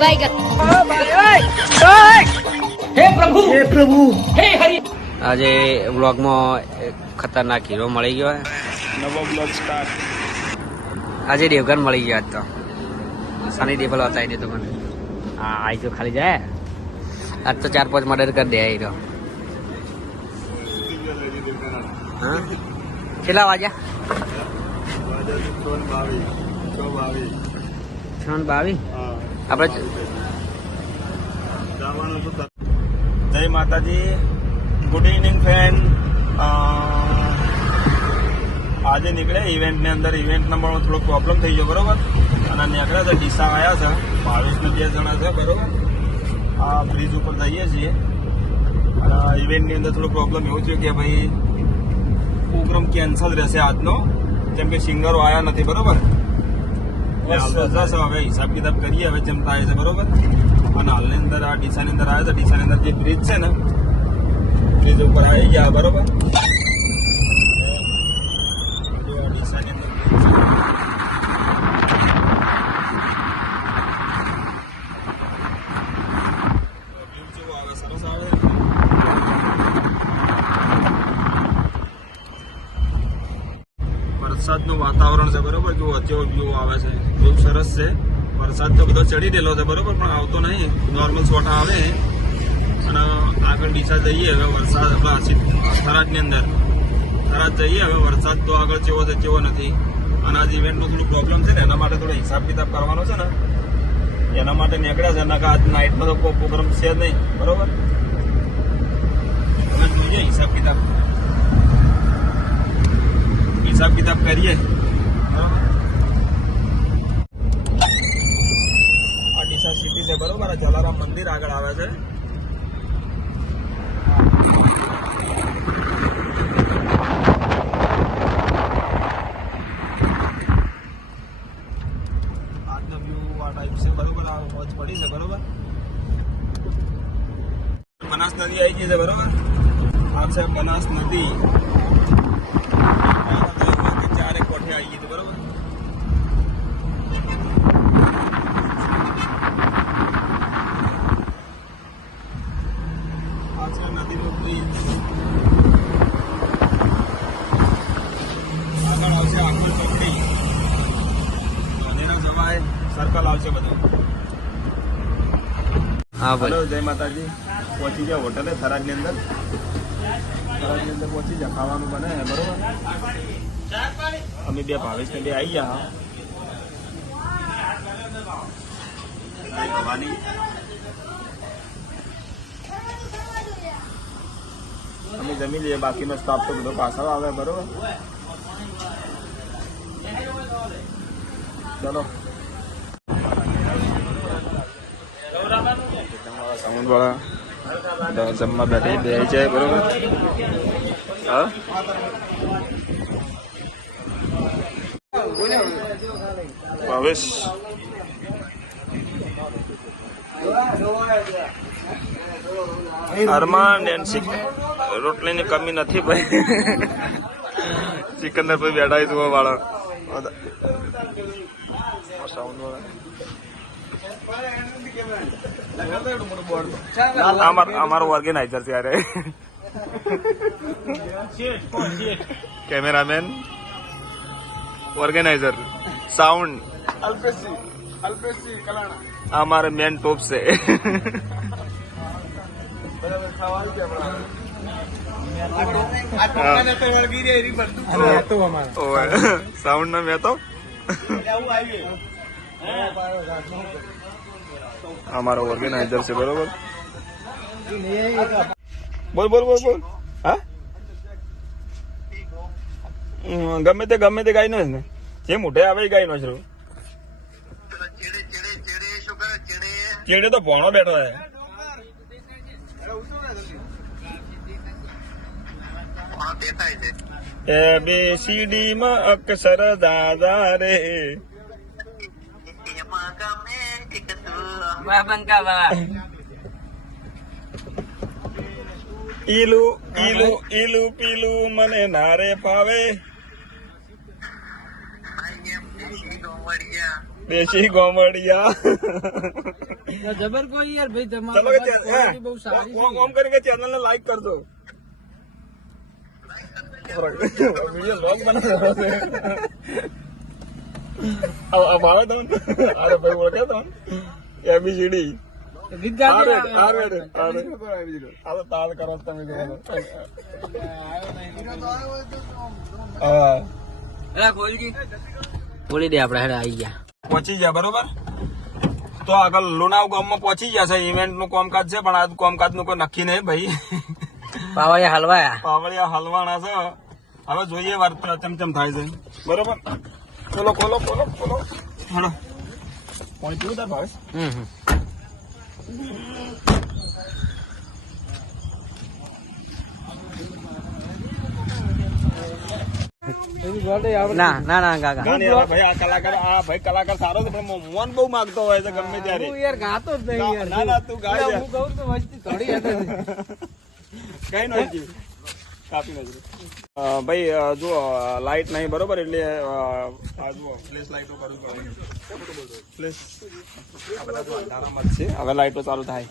ભાઈ હે પ્રભુ! આજે વ્લોગમાં ખતરનાક હીરો મળી ગયો નવો વ્લોગ સ્ટાર્ટ આજે દેવગન મળી ગયા તો. સની દેવલ બતાવી દે મને. હા આઈ તો ખાલી જાય. આજ તો ચાર પાંચ મર્ડર કરી દે હીરો હા? કેટલા વાગ્યા? છ ને બાવીસ આપણે જય માતાજી. ગુડ ઇવનિંગ ફ્રેન્ડ આજે નીકળ્યા ઇવેન્ટની અંદર. ઇવેન્ટ પણ થોડો પ્રોબ્લેમ થઈ ગયો બરોબર? અને નીકળ્યા છે ડીસા આવ્યા છે. ભાવેશને બે જણા છે બરોબર? આ બ્રિજ ઉપર જઈએ છીએ. અને ઇવેન્ટની અંદર થોડો પ્રોબ્લેમ એવું થયો કે ભાઈ પ્રોગ્રામ કેન્સલ રહેશે આજનો. કેમ કે સિંગરો આવ્યા નથી બરોબર? રજા હવે હિસાબ કિતાબ કરીએ, હવે જેમ થાય છે, બરોબર? અને હાલની અંદર આ ડીસાની અંદર આવ્યા છે, ડીસાની અંદર જે બ્રિજ છે ને બ્રિજ ઉપર આવી ગયા, બરોબર જો આ ડીસાની અંદર બ્રિજ છે. View કેવો આવે? સરસ આવે છે? વરસાદનું વાતાવરણ છે, બરોબર? જો અત્યો વ્યૂ આવે છે. બહુ સરસ છે. વરસાદ તો બધો ચડી દેલો છે, બરોબર? પણ આવતો નહીં. નોર્મલ સોટા આવે. અને આગળ ડીસા જઈએ, હવે વરસાદ આપણા થરાદની અંદર. થરાદ જઈએ, હવે વરસાદ તો આગળ જેવો છે કેવો નથી. અને આજ ઇવેન્ટનું થોડું પ્રોબ્લેમ છે ને, એના માટે થોડો હિસાબ કિતાબ કરવાનો છે ને. એના માટે નીકળ્યા છે એના આજ નાઇટમાં તો કોઈ પ્રોગ્રામ છે નહીં, બરોબર? જોઈએ હિસાબ કિતાબ. હિસાબ કિતાબ કરીએ. આ ડીસા સિટી છે, બરોબર? આ જલારામ મંદિર આગળ આવે છે. બનાસ નદી આવી ગઈ છે, બરોબર? આ છે બનાસ નદી ચારે કોઠે આવી ગઈ છે બરોબર આ છે નદીનો બ્રિજ આગળ આવશે આખર ચોકડી ગાંધીના જવાય સર્કલ આવશે બધું હા, ભાઈ. જય માતાજી. પહોંચી ગયા હોટલે, થરાદની અંદર. થરાદની અંદર પહોંચી ગયા ખાવાનું બને, બરોબર? અમે બે ભાવેશ ને બે આવી ગયા ભવાની. અમે જમી લઈએ, બાકીનો સ્ટાફ તો બધો પાછળ આવે, બરોબર? ચલો. સાઉન્ડ વાળા જમવા બેઠી બે જાય બરોબર? હા? ભાવેશ. અરમાન એન્ડ રોટલીની કમી નથી ભાઈ. સિકંદર ભાઈ બેઠા જોવા વાળા. સાઉન્ડ વાળા અમાર અમારું ઓર્ગેનાઇઝર ત્યારે યારે. કેમેરામેન ઓર્ગેનાઇઝર સાઉન્ડ આ મારે મેન ટોપ છે. સાઉન્ડ ના મેં તો? અમારો ઓર્ગેનાઇઝર છે બરોબર? બોલ બોલ બોલ બોલ. હા? ગમે તે ગમે તે ગાય નો જ ને. જે મોઢે આવે એ ગાય નો છે. ચેડે તો ભોણો બેઠો છે. એ બી સી ડી માં અક્ષર દાદા રે. ઈલું ઈલું ઈલું પીલું મને નારે ફાવે દેશી ગોમડિયા જબર કોઈ યાર ભાઈ તમારી? બહુ સારી ઓમ ઓમ કરીને ચેનલ ને લાઈક કરજો વિડિયો લોગ બનાવવાનો છે આ ભાવે તમને અરે ભાઈ ઓળખે તો એબીસીડી તાળ કરો છો તમે ખોલી દે આપણે હેડે આવી ગયા. પહોંચી ગયા બરોબર? તો આગળ લોનાવ ગામમાં પહોંચી ગયા છે. ઇવેન્ટનું કોમકાજ છે પણ આ કોમકાજનું કોઈ નક્કી નહીં ભાઈ. પાવડિયા હલવાયા. પાવડિયા હલવાના છે. હવે જોઈએ વાર્તા ચમચમ થાય છે. બરોબર? ખોલો ખોલો ખોલો ખોલો. હાલો પાણી પીવું તાર ભાવેશ. ના ના ના કાકા ભાઈ આ કલાકાર આ ભાઈ કલાકાર સારો છે પણ મોન બહુ માંગતો હોય છે ગમે ત્યારે. હું યાર ગાતો જ નહીં યાર. ના, ના, તું ગાય હું કહું તો વસ્તી થોડી હતી. કઈ નથી કાપી નાખ્યું ભાઈ જો લાઇટ નહીં, બરોબર? એટલે આ જુઓ ફ્લેશ લાઈટો કરવું પડે. ફ્લેશ આ બધા અંધારામાં છે. હવે લાઈટો ચાલુ થાય.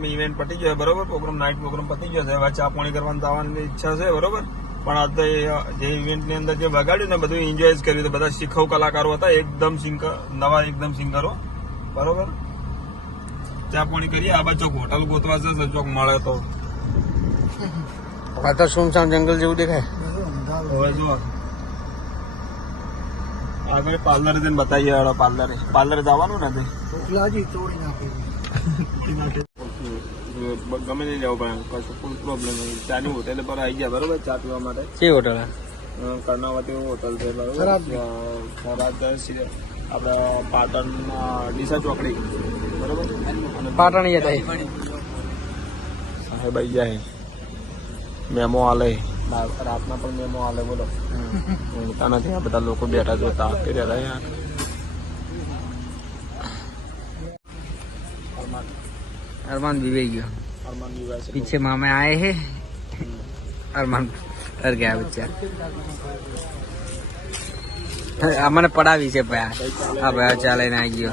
પ્રોગ્રામ ઇવેન્ટ પતી ગયો છે, બરોબર? પ્રોગ્રામ નાઇટ પ્રોગ્રામ પતી ગયો છે. હવે ચા પાણી કરવાની જવાની ઈચ્છા છે બરોબર? પણ આ તો જે ઇવેન્ટની અંદર જે વગાડ્યું ને બધું એન્જોય જ કર્યું બધા શીખવ કલાકારો હતા એકદમ સિંગર નવા એકદમ સિંગરો. બરોબર? ચા પાણી કરીએ આ બાજુ હોટલ ગોતવા છે ચોક મળે તો. આ તો સુમસામ જંગલ જેવું દેખાય. હવે જો. આગળ પાર્લર જઈને બતાવીએ પાર્લરે. પાર્લર જવાનું નથી ગમે તે જવું પણ કશું કોઈ પ્રોબ્લેમ નહીં ચાની હોટેલ પર આવી ગયા બરોબર? ચા પીવા માટે. છે હોટલ કર્ણાવતી હોટલ છે બરોબર? ખરાબ. છે, આપણે પાટણ ડીસા ચોકડી. બરોબર? પાટણ સાહેબ આવી જાય મેમો આલે. રાતના પણ મેમો આલે બોલો. ઊંઘતા નથી આ બધા લોકો બેઠા જોતા. આપી રહ્યા अरमान भी गई पीछे मामा आए हैं अरमान डर गया बच्चा अमन पड़ा भी से पया अब चाले आ आई गयो